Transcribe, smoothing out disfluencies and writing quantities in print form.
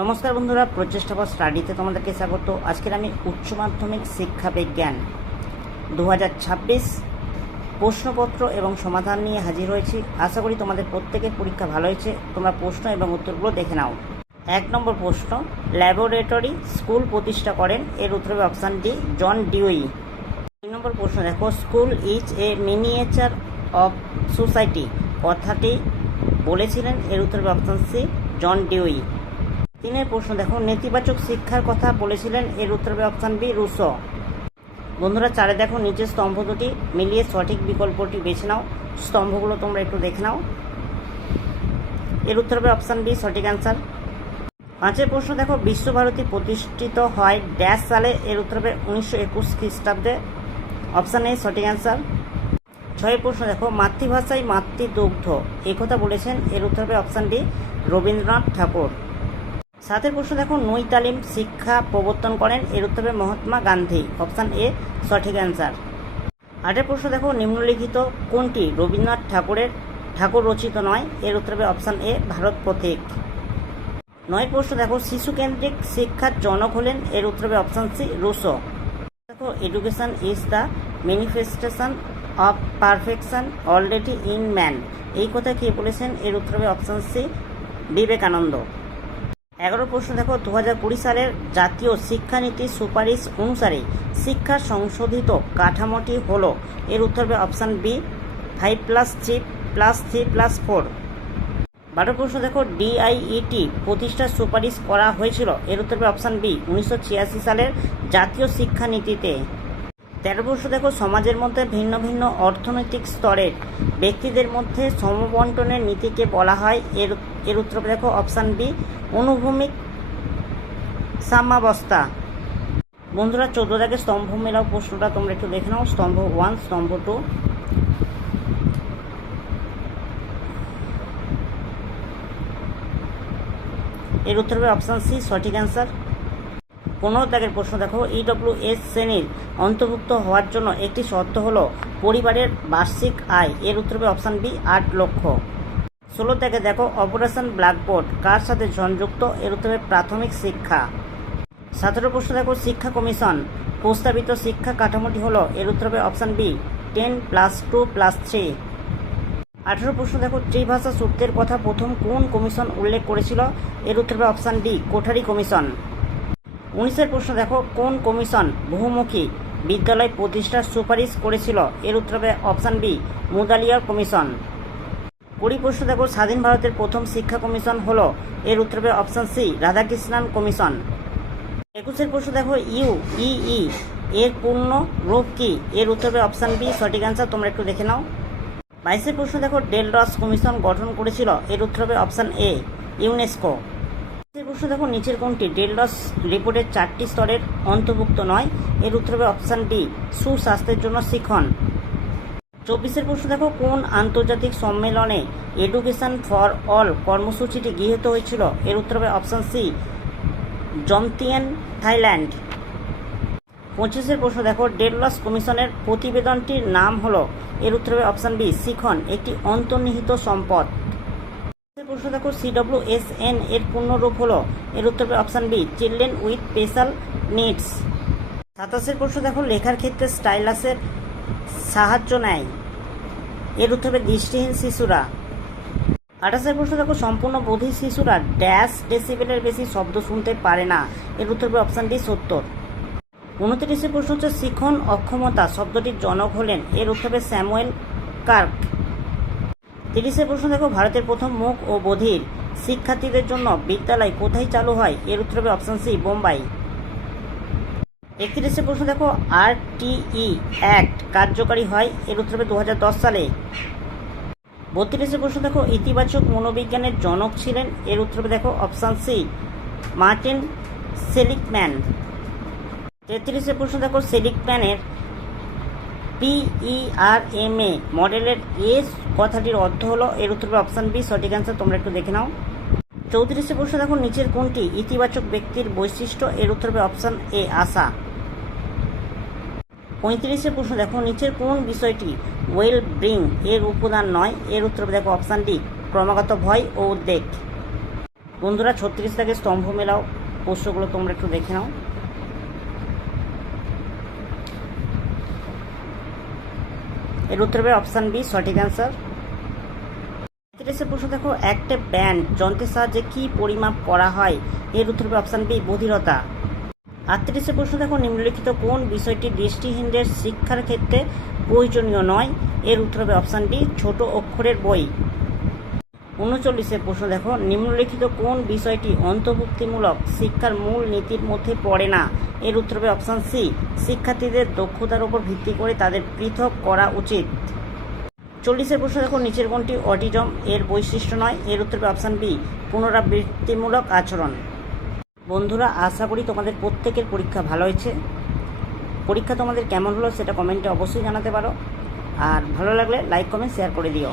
নমস্কার বন্ধুরা, প্রচেষ্টা ফর স্টাডিতে তোমাদেরকে স্বাগত। আজকের আমি উচ্চ মাধ্যমিক শিক্ষা বিজ্ঞান 2026 প্রশ্নপত্র এবং সমাধান নিয়ে হাজির হয়েছি। আশা করি তোমাদের প্রত্যেকের পরীক্ষা ভালো হয়েছে। তোমরা প্রশ্ন এবং উত্তরগুলো দেখে নাও। 1 নম্বর প্রশ্ন, ল্যাবরেটরি স্কুল প্রতিষ্ঠা করেন? এর উত্তর হবে অপশান ডি, জন ডিউই। 2 নম্বর প্রশ্ন দেখো, school is a miniature of society কথাটি বলেছিলেন? এর উত্তর হবে অপশান সি, জন ডিউই। 3 প্রশ্ন দেখো, নেতিবাচক শিক্ষার কথা বলেছিলেন? এর উত্তর হবে অপশান বি, রুসো। বন্ধুরা 4 দেখো, নিচের স্তম্ভ দুটি মিলিয়ে সঠিক বিকল্পটি বেছে নাও। স্তম্ভগুলো তোমরা একটু দেখে নাও। এর উত্তর হবে অপশান বি, সঠিক অ্যান্সার। 5 প্রশ্ন দেখো, বিশ্বভারতী প্রতিষ্ঠিত হয় ড্যাশ সালে? এর উত্তর হবে 1921 খ্রিস্টাব্দে। অপশান এ সঠিক অ্যান্সার। 6 প্রশ্ন দেখো, মাতৃভাষায় মাতৃদুগ্ধ এই কথা বলেছেন? এর উত্তর হবে অপশান ডি, রবীন্দ্রনাথ ঠাকুর। 7 প্রশ্ন দেখো, নই তালিম শিক্ষা প্রবর্তন করেন? এর উত্তর হবে মহাত্মা গান্ধী। অপশান এ সঠিক অ্যান্সার। 8 প্রশ্ন দেখো, নিম্নলিখিত কোনটি রবীন্দ্রনাথ ঠাকুর রচিত নয়? এর উত্তর হবে অপশান এ, ভারত পথিক। 9 প্রশ্ন দেখো, শিশু কেন্দ্রিক শিক্ষার জনক হলেন? এর উত্তর হবে অপশান সি, রুসো। দেখো, education is the manifestation of perfection already in man এই কথা কে বলেছেন? এর উত্তর হবে অপশান সি, বিবেকানন্দ। 11 প্রশ্ন দেখো, 2020 সালের জাতীয় শিক্ষানীতির সুপারিশ অনুসারে শিক্ষার সংশোধিত কাঠামোটি হলো? এর উত্তর হবে অপশান বি, 5+3+3+4। 12 প্রশ্ন দেখো, ডিআইইটি প্রতিষ্ঠার সুপারিশ করা হয়েছিল? এর উত্তর হবে অপশান বি, 1986 সালের জাতীয় শিক্ষানীতিতে। 13 প্রশ্ন দেখো, সমাজের মধ্যে ভিন্ন ভিন্ন অর্থনৈতিক স্তরের ব্যক্তিদের মধ্যে সমবন্টনের নীতিকে বলা হয়? এর উত্তর দেখো অপশান বি, অনুভূমিক সাম্যাবস্থা। বন্ধুরা 14 দেখে স্তম্ভ মেলাও প্রশ্নটা তোমরা একটু দেখে নাও। স্তম্ভ 1, স্তম্ভ 2। এর উত্তর হবে অপশান সি, সঠিক অ্যান্সার। 15 দাগের প্রশ্ন দেখো, ইডব্লিউএস শ্রেণীর অন্তর্ভুক্ত হওয়ার জন্য একটি শর্ত হলো পরিবারের বার্ষিক আয়? এর উত্তর হবে অপশান বি, 8 লক্ষ। 16 দাগে দেখো, অপারেশন ব্ল্যাকবোর্ড কার সাথে সংযুক্ত? এর উত্তর হবে প্রাথমিক শিক্ষা। 17 প্রশ্ন দেখো, শিক্ষা কমিশন প্রস্তাবিত শিক্ষা কাঠামোটি হলো? এর উত্তর হবে অপশান বি, 10+2+3। 18 প্রশ্ন দেখো, ত্রিভাষা সূত্রের কথা প্রথম কোন কমিশন উল্লেখ করেছিল? এর উত্তর হবে অপশান ডি, কোঠারি কমিশন। 19 প্রশ্ন দেখো, কোন কমিশন বহুমুখী বিদ্যালয় প্রতিষ্ঠার সুপারিশ করেছিল? এর উত্তর হবে অপশান বি, মুদালিয়ার কমিশন। 20 প্রশ্ন দেখো, স্বাধীন ভারতের প্রথম শিক্ষা কমিশন হলো? এর উত্তর হবে অপশান সি, রাধাকৃষ্ণান কমিশন। 21 প্রশ্ন দেখো, ইউইই এর পূর্ণ রূপ কি? এর উত্তর হবে অপশান বি, সঠিক অ্যান্সার। তোমরা একটু দেখে নাও। 22 প্রশ্ন দেখো, ডেল রস কমিশন গঠন করেছিল? এর উত্তর হবে অপশান এ, ইউনেস্কো। প্রশ্ন দেখো, নিচের কোনটি ডেল রস রিপোর্টের 4টি স্তরের অন্তর্ভুক্ত নয়? এর উত্তর হবে অপশান ডি, সুস্বাস্থ্যের জন্য শিখন। 24 প্রশ্ন দেখো, কোন আন্তর্জাতিক সম্মেলনে এডুকেশন ফর অল কর্মসূচিটি গৃহীত হয়েছিল? এর উত্তর হবে অপশান সি, জমতিয়ান, থাইল্যান্ড। 25 প্রশ্ন দেখো, ডেল রস কমিশনের প্রতিবেদনটির নাম হলো? এর উত্তর হবে অপশান বি, শিখন, একটি অন্তর্নিহিত সম্পদ। প্রশ্ন দেখো, সিডব্লিউএসএন এর পূর্ণরূপ হলো? এর উত্তর হবে option B, children with special needs. 27 প্রশ্ন দেখো, লেখার ক্ষেত্রে স্টাইলাসের সাহায্য নেয়? এর উত্তর হবে দৃষ্টিহীন শিশুরা। 28 প্রশ্ন দেখো, সম্পূর্ণ বধির শিশুরা ড্যাশ ডেসিবেলের বেশি শব্দ শুনতে পারে না? এর উত্তর হবে অপশান ডি, 70। 29 প্রশ্ন হচ্ছে, শিখন অক্ষমতা শব্দটির জনক হলেন? এর উত্তর হবে স্যামুয়েল কার্ক। 30 প্রশ্ন দেখো, ভারতের প্রথম মূক ও বধির শিক্ষার্থীদের জন্য বিদ্যালয় কোথায় চালু হয়? এর উত্তর হবে অপশান সি, বোম্বাই। 31 প্রশ্ন দেখো, আরটিই অ্যাক্ট কার্যকারী হয়? এর উত্তর হবে 2010 সালে। 32 প্রশ্ন দেখো, ইতিবাচক মনোবিজ্ঞানের জনক ছিলেন? এর উত্তর হবে দেখো অপশান সি, মার্টিন সেলিকম্যান। 33 প্রশ্ন দেখো, সেলিকম্যানের PERMA মডেলের এস কথাটির অর্থ হলো? এর উত্তর হবে অপশান বি, সঠিক অ্যান্সার। তোমরা একটু দেখে নাও। 34 প্রশ্ন দেখো, নিচের কোনটি ইতিবাচক ব্যক্তির বৈশিষ্ট্য? এর উত্তর হবে অপশান এ, আশা। 35 প্রশ্ন দেখো, নিচের কোন বিষয়টি ওয়েল ব্রিং এর উপাদান নয়? এর উত্তর হবে দেখো অপশান ডি, ক্রমাগত ভয় ও উদ্বেগ। বন্ধুরা 36 দাগে স্তম্ভ মেলাও প্রশ্নগুলো তোমরা একটু দেখে নাও। এর উত্তর হবে অপশান বি সঠিক অ্যান্সার। 35 প্রশ্ন দেখো, একটা ব্যান্ড যন্ত্রের সাহায্যে কি পরিমাপ করা হয়? এর উত্তর হবে অপশান বি বধিরতা। 38 প্রশ্ন দেখো, নিম্নলিখিত কোন বিষয়টি দৃষ্টিহীনদের শিক্ষার ক্ষেত্রে প্রয়োজনীয় নয়? এর উত্তর হবে অপশান ডি ছোট অক্ষরের বই। 39 প্রশ্ন দেখো, নিম্নলিখিত কোন বিষয়টি অন্তর্ভুক্তিমূলক শিক্ষার মূল নীতির মধ্যে পড়ে না? এর উত্তর হবে অপশান সি শিক্ষার্থীদের দক্ষতার উপর ভিত্তি করে তাদের পৃথক করা উচিত। 40 প্রশ্ন দেখো, নিচের কোনটি অটিজম এর বৈশিষ্ট্য নয়? এর উত্তর হবে অপশান বি পুনরাবৃত্তিমূলক আচরণ। বন্ধুরা, আশা করি তোমাদের প্রত্যেকের পরীক্ষা ভালো হয়েছে। পরীক্ষা তোমাদের কেমন হলো সেটা কমেন্টে অবশ্যই জানাতে পারো, আর ভালো লাগলে লাইক কমেন্ট শেয়ার করে দিও।